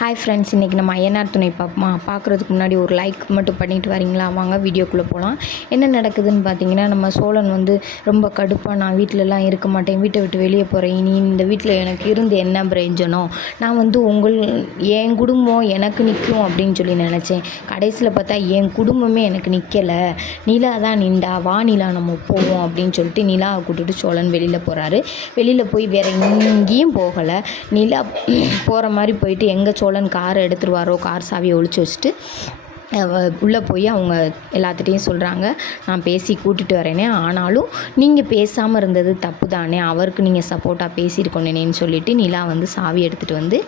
Hi friends, இன்றைக்கி நம்ம ஐயனார் துணை பார்க்குறதுக்கு முன்னாடி ஒரு லைக் மட்டும் பண்ணிட்டு வரீங்களா? வாங்க வீடியோக்குள்ளே போகலாம். என்ன நடக்குதுன்னு பார்த்தீங்கன்னா, நம்ம சோழன் வந்து ரொம்ப கடுப்பாக, நான் வீட்டிலலாம் இருக்க மாட்டேன், வீட்டை விட்டு வெளியே போகிறேன், இனி இந்த வீட்டில் எனக்கு இருந்து என்ன பிரயோஜனம், நான் வந்து என் குடும்பம் எனக்கு நிற்கும் அப்படின்னு சொல்லி நினச்சேன். கடைசியில் பார்த்தா என் குடும்பமே எனக்கு நிற்கலை, நிலா தான் நின்றா, வா நிலா நம்ம போவோம் அப்படின்னு சொல்லிட்டு நிலாவை கூட்டிட்டு சோழன் வெளியில் போகிறாரு. வெளியில் போய் வேறு எங்கேயும் போகலை. நிலா போகிற மாதிரி போயிட்டு எங்கே சோழன் காரை எடுத்துருவாரோ, கார் சாவியை ஒளிச்சு வச்சுட்டு உள்ளே போய் அவங்க எல்லாத்துட்டையும் சொல்கிறாங்க, நான் பேசி கூட்டிகிட்டு வரேனே, ஆனாலும் நீங்கள் பேசாமல் இருந்தது தப்பு தானே, அவருக்கு நீங்கள் சப்போர்ட்டாக பேசியிருக்கணுனேன்னு சொல்லிவிட்டு நிலா வந்து சாவி எடுத்துகிட்டு வந்து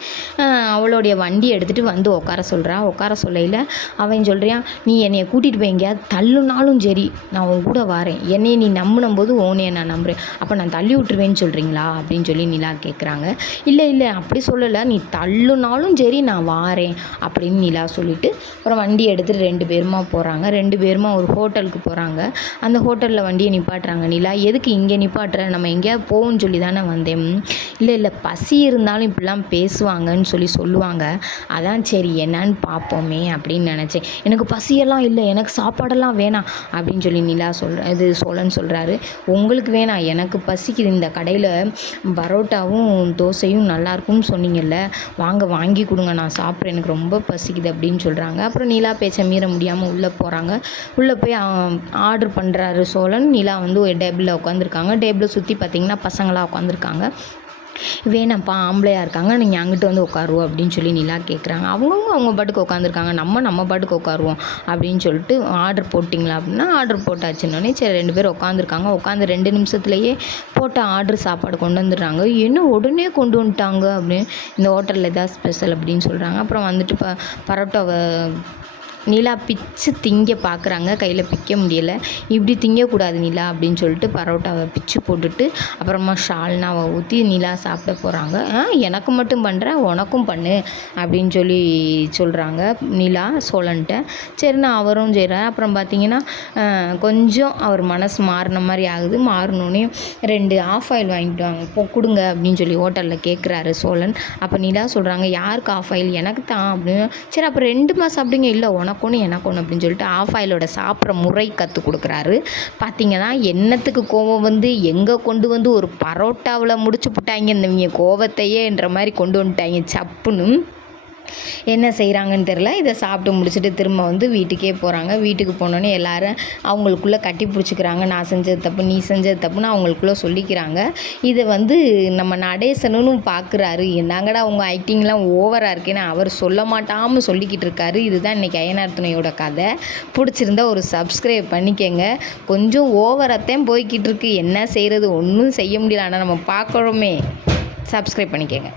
அவளுடைய வண்டி எடுத்துகிட்டு வந்து உட்கார சொல்கிறா. உட்கார சொல்லையில் அவன் சொல்கிறான், நீ என்னையை கூட்டிகிட்டு போய் எங்கேயாவது தள்ளுனாலும் சரி, நான் உன் கூட வரேன், என்னையை நீ நம்பினும் போது உன்னையை நான் நம்புகிறேன், அப்போ நான் தள்ளி விட்டுருவேன்னு சொல்கிறீங்களா அப்படின்னு சொல்லி நிலா கேட்குறாங்க. இல்லை இல்லை அப்படி சொல்லலை, நீ தள்ளுனாலும் சரி நான் வாரேன் அப்படின்னு நிலா சொல்லிவிட்டு அப்புறம் வண்டி எடுத்துகிட்டு 2 பேருமா போகிறாங்க. 2 பேருமா ஒரு ஹோட்டலுக்கு போகிறாங்க. அந்த ஹோட்டலில் வண்டியை நிப்பாட்டுறாங்க. நிலா, எதுக்கு இங்கே நிப்பாட்டுற, நம்ம எங்கேயாவது போவோன்னு சொல்லி தானே வந்தேன். இல்லை இல்லை பசி இருந்தாலும் இப்படிலாம் பேசுவாங்கன்னு சொல்லுவாங்க, அதான் சரி என்னன்னு பார்ப்போமே அப்படின்னு நினச்சேன். எனக்கு பசியெல்லாம் இல்லை, எனக்கு சாப்பாடெல்லாம் வேணாம் அப்படின்னு சொல்லி நிலா சோழன் சொல்கிறாரு. உங்களுக்கு வேணாம், எனக்கு பசிக்குது, இந்த கடையில் பரோட்டாவும் தோசையும் நல்லாயிருக்கும்னு சொன்னீங்கல்ல, வாங்க வாங்கி கொடுங்க, நான் சாப்பிட்றேன், எனக்கு ரொம்ப பசிக்குது அப்படின்னு சொல்கிறாங்க. அப்புறம் நிலா பேச்ச மீற முடியாமல் உள்ளே போகிறாங்க. உள்ளே போய் ஆர்டர் பண்ணுறாரு சோழன். நிலா வந்து ஒரு டேபிளில் உட்காந்துருக்காங்க. டேபிளை சுற்றி பார்த்திங்கன்னா பசங்களாக உட்காந்துருக்காங்க. வேணாம்ப்பா, ஆம்பளையாக இருக்காங்க, நீங்கள் அங்கிட்டு வந்து உட்காருவோம் அப்படின்னு சொல்லி நிலா கேட்குறாங்க. அவங்க பாட்டுக்கு உட்காந்துருக்காங்க, நம்ம பாட்டுக்கு உட்காருவோம் அப்படின்னு சொல்லிட்டு ஆர்டர் போட்டிங்களா அப்படின்னா ஆர்டர் போட்டாச்சுன்னொடனே சரி 2 பேர் உட்காந்துருக்காங்க. உட்காந்து 2 நிமிஷத்துலேயே போட்ட ஆர்டர் சாப்பாடு கொண்டு வந்துடுறாங்க. என்ன உடனே கொண்டு வந்துட்டாங்க அப்படின்னு, இந்த ஹோட்டலில் எதாவது ஸ்பெஷல் அப்படின்னு சொல்கிறாங்க. அப்புறம் வந்துட்டு பரோட்டாவை நிலா பிச்சு திங்க பார்க்குறாங்க, கையில் பிக்க முடியலை. இப்படி திங்கக்கூடாது நிலா அப்படின்னு சொல்லிட்டு பரோட்டாவை பிச்சு போட்டுட்டு அப்புறமா ஷால்னாவை ஊற்றி நிலா சாப்பிட போகிறாங்க. எனக்கு மட்டும் பண்ணுறேன், உனக்கும் பண்ணு அப்படின்னு சொல்கிறாங்க நிலா சோழன்ட்ட. சரிண்ணா அவரும் செய்கிறார். அப்புறம் பார்த்திங்கன்னா கொஞ்சம் அவர் மனசு மாறின மாதிரி ஆகுது. மாறினோடனே 2 ஆஃப் ஆயில் வாங்கிட்டு வாங்க கொடுங்க அப்படின்னு சொல்லி ஹோட்டலில் கேட்குறாரு சோழன். அப்போ நிலா சொல்கிறாங்க, யாருக்கு ஆஃப் ஆயில், எனக்கு தான் அப்படின்னு. சரி அப்போ 2 மாதம் சாப்பிடுங்க, இல்லை உனக்கு எனக்கு ஒன்று அப்படின்னு சொல்லிட்டு ஆஃப் ஆயிலோட சாப்பிட்ற முறை கற்றுக் கொடுக்குறாரு. பார்த்தீங்கன்னா என்னத்துக்கு கோவம் வந்து எங்கே கொண்டு வந்து ஒரு பரோட்டாவில் முடிச்சு போட்டாங்க, இந்த கோவத்தையேன்ற மாதிரி கொண்டு வந்துட்டாங்க சப்புன்னு. என்ன செய்கிறாங்கன்னு தெரில. இதை சாப்பிட்டு முடிச்சுட்டு திரும்ப வந்து வீட்டுக்கே போகிறாங்க. வீட்டுக்கு போனோன்னே எல்லோரும் அவங்களுக்குள்ளே கட்டி பிடிச்சிக்கிறாங்க, நான் செஞ்சது தப்பு, நீ செஞ்சது தப்புன்னு அவங்களுக்குள்ளே சொல்லிக்கிறாங்க. இதை வந்து நம்ம நடேசனும் பார்க்குறாரு, என்னங்கடா அவங்க ஆக்டிங்லாம் ஓவராக இருக்கேன்னு அவர் சொல்ல மாட்டாமல் சொல்லிக்கிட்டு இருக்காரு. இதுதான் இன்றைக்கி ஐயனார் துணையோட கதை. பிடிச்சிருந்தா ஒரு சப்ஸ்கிரைப் பண்ணிக்கங்க. கொஞ்சம் ஓவராகத்தான் போய்கிட்டு இருக்கு, என்ன செய்கிறது, ஒன்றும் செய்ய முடியல, ஆனால் நம்ம பார்க்குறோமே. சப்ஸ்கிரைப் பண்ணிக்கங்க.